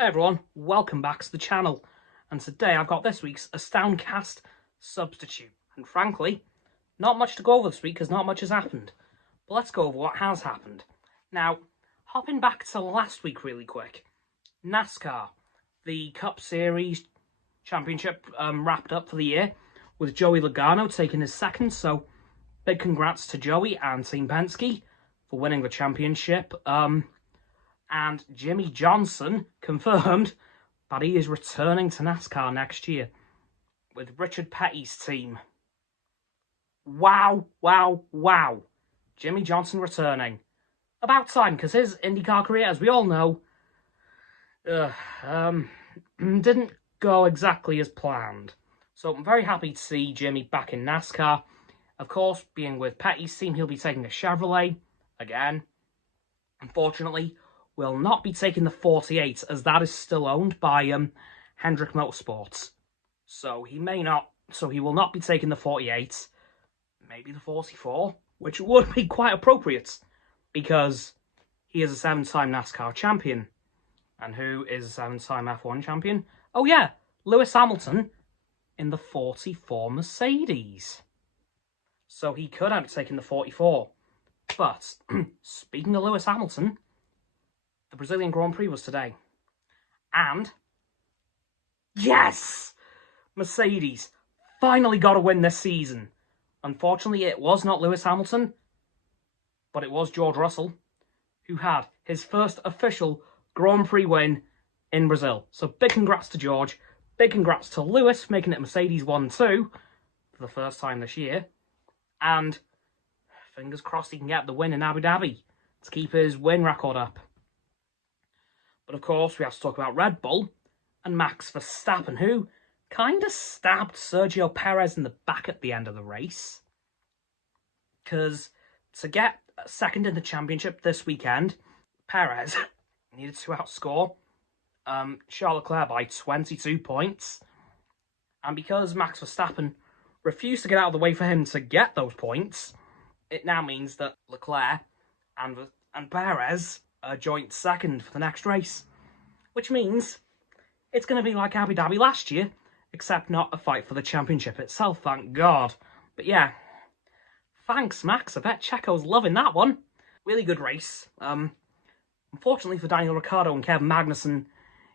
Hey everyone, welcome back to the channel, and today I've got this week's AstoundCast substitute, and frankly, not much to go over this week because not much has happened, but let's go over what has happened. Now, hopping back to last week really quick, NASCAR, the Cup Series Championship wrapped up for the year, with Joey Logano taking his second, so big congrats to Joey and Team Penske for winning the championship. And Jimmy Johnson confirmed that he is returning to NASCAR next year with Richard Petty's team. Wow, wow, wow. Jimmy Johnson returning. About time, because his IndyCar career, as we all know, didn't go exactly as planned. So I'm very happy to see Jimmy back in NASCAR. Of course, being with Petty's team, he'll be taking a Chevrolet again. Unfortunately, will not be taking the 48, as that is still owned by Hendrick Motorsports. So he will not be taking the 48, maybe the 44, which would be quite appropriate, because he is a 7-time NASCAR champion. And who is a 7-time F1 champion? Oh yeah, Lewis Hamilton in the 44 Mercedes. So he could have taken the 44. But, speaking of Lewis Hamilton, the Brazilian Grand Prix was today. And, yes! Mercedes finally got a win this season. Unfortunately, it was not Lewis Hamilton, but it was George Russell, who had his first official Grand Prix win in Brazil. So big congrats to George. Big congrats to Lewis, making it Mercedes 1-2 for the first time this year. And fingers crossed he can get the win in Abu Dhabi to keep his win record up. But of course, we have to talk about Red Bull and Max Verstappen, who kind of stabbed Sergio Perez in the back at the end of the race. Because to get second in the championship this weekend, Perez needed to outscore Charles Leclerc by 22 points. And because Max Verstappen refused to get out of the way for him to get those points, it now means that Leclerc and Perez are joint second for the next race. Which means it's going to be like Abu Dhabi last year, except not a fight for the championship itself, thank God. But yeah, thanks Max, I bet Checo's loving that one. Really good race. Unfortunately for Daniel Ricciardo and Kevin Magnussen,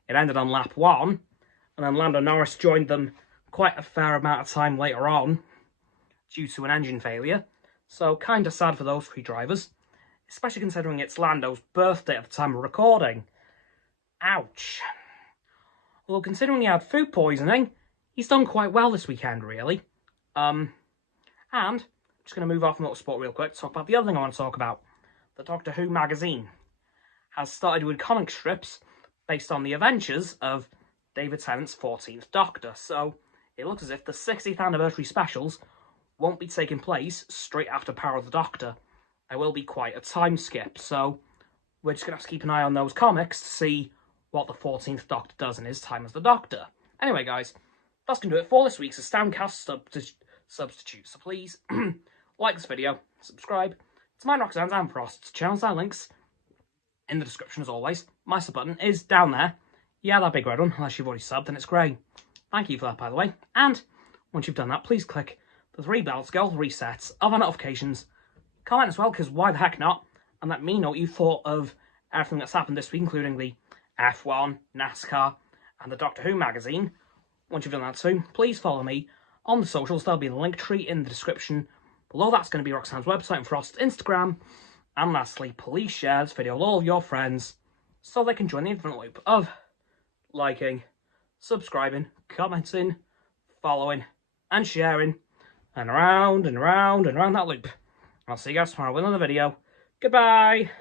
it ended on lap 1, and then Lando Norris joined them quite a fair amount of time later on due to an engine failure. So kind of sad for those three drivers, especially considering it's Lando's birthday at the time of recording. Ouch. Although considering he had food poisoning, he's done quite well this weekend, really. And I'm just going to move off motorsport real quick to talk about the other thing I want to talk about. The Doctor Who magazine has started with comic strips based on the adventures of David Tennant's 14th Doctor. So it looks as if the 60th anniversary specials won't be taking place straight after Power of the Doctor. There will be quite a time skip, so we're just going to have to keep an eye on those comics to see what the 14th Doctor does in his time as the Doctor. Anyway, guys, that's going to do it for this week's AstoundCast substitute. So please, like this video, subscribe to mine, Roxanne's and Frost's channels and links in the description as always. My sub button is down there. Yeah, that big red one, unless you've already subbed, then it's grey. Thank you for that, by the way. And once you've done that, please click the 3 bells, get all the resets, other notifications, comment as well, because why the heck not, and let me know what you thought of everything that's happened this week, including the F1, NASCAR, and the Doctor Who magazine. Once you've done that too, please follow me on the socials. There'll be a link tree in the description. Below that's going to be Roxanne's website and Frost's Instagram. And lastly, please share this video with all of your friends so they can join the infinite loop of liking, subscribing, commenting, following, and sharing, and around and around and around that loop. I'll see you guys tomorrow with another video. Goodbye!